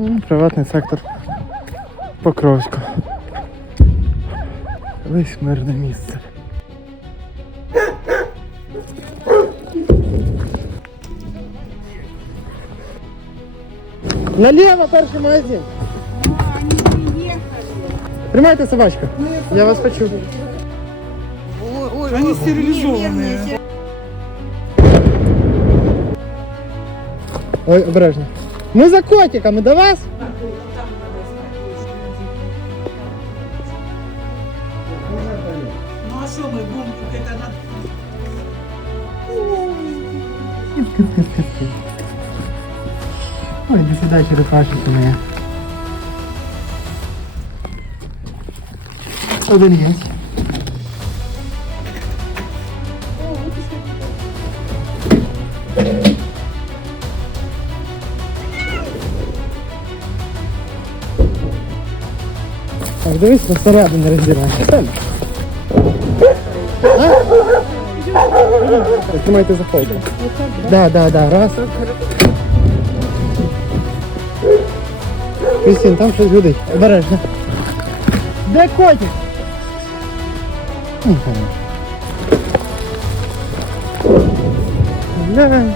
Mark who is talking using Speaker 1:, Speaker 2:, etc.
Speaker 1: М, Приватний сектор Покровську. Колись мирне місце. Налево перший магазин. Тримайте собачку. Я вас почув.
Speaker 2: Они стерилизованные.
Speaker 1: Ой, обережно. Ми за котиками, до вас?
Speaker 2: Ну а что мы будем это на...
Speaker 1: Ой, до сюди черепашки моя. Один є. Так, дивись, на снаряди не розділяє. Тримайте за холку. Да, да, да, раз. Крістін, там щось гудить. Обережно. Де котик? Ага. Глянь.